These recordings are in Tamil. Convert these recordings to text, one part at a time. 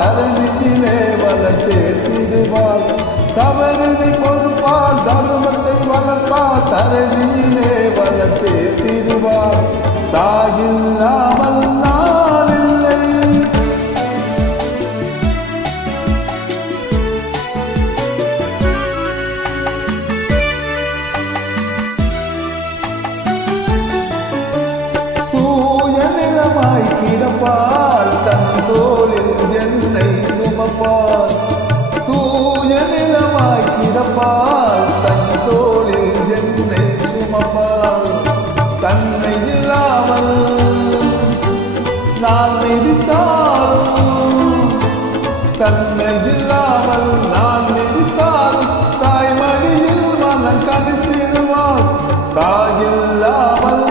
தரணியிலே வளர்த்தேத்திடுவாள். தவறினை பொறுப்பால் தர்மத்தை வளர்ப்பால் தரணியிலே வளர்த்தேத்திடுவாள். தாயில்லாமல் நான் இல்லை. கிடப்பால் தன் தோளில் என்னை சுமப்பால். தூய நிலமாய் கிடப்பால் தன் தோளில் என்னை சுமப்பால். தன்னை இல்லாமல் நான் மிதித்தாலும் தன்னை இல்லாமல் நான் மிதித்தாலும் தாய்மடியில் மனம் கணித்திடுவாள். தாயில்லாமல்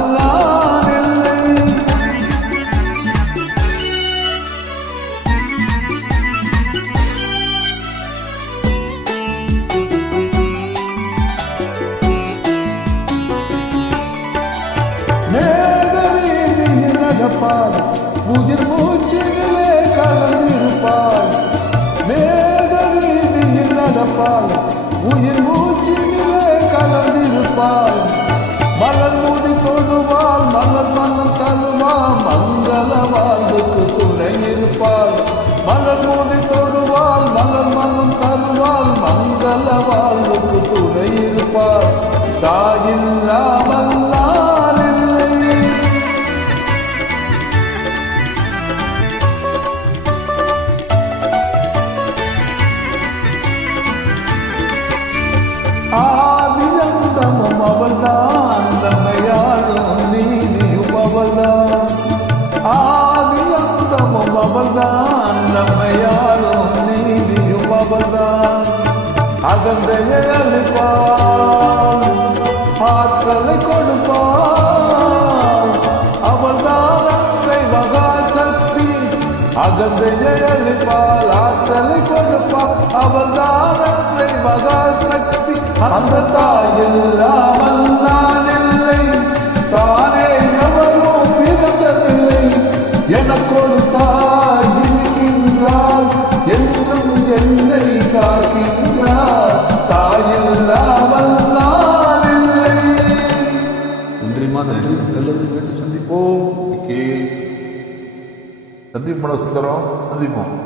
நடப்பார். உயிர் மூச்சிலே கலந்திருப்பார். மேக வீதியில் நடப்பார். உயிர் மூச்சிலே கலந்திருப்பார். மலர் மூடி தொடுவாள். மலர் மனம் தருவா மங்கள வாழ்வுக்கு துணை இருப்பாள். மலர் மூடி தொடுவாள். மலர் மனம் தருவாள் மங்கள வாழ்வுக்கு துணை இருப்பாள். தாயில்லாமல் ஆதியந்தமும் அவள்தான். நம்மையாளும் நீதியும் அவள்தான். ஆதியந்தமும் அவள்தான். நம்மையாளும் நீதியும் அவள்தான். அகந்தையை அளிப்பாள். ஆற்றலை கொடுப்பாள். அவள்தான் அன்றை மகாசக்தி. அகந்தையை அளிப்பாள். ஆற்றலை கொடுப்பாள். அவள்தான் அன்றை மகாசக்தி. அந்த தாயில்லாமல் நான் இல்லை. தானே எவரும் பிறந்ததில்லை. எனக்கொரு தாய் இருக்கின்றாள். என்றும் என்னை காக்கின்றாள். தாயில்லாமல் நான் இல்லை. நன்றிமா, நன்றி. நல்லது கேட்டு சந்திப்போம். சந்திப்போம் சுந்தரம், சந்திப்போம்.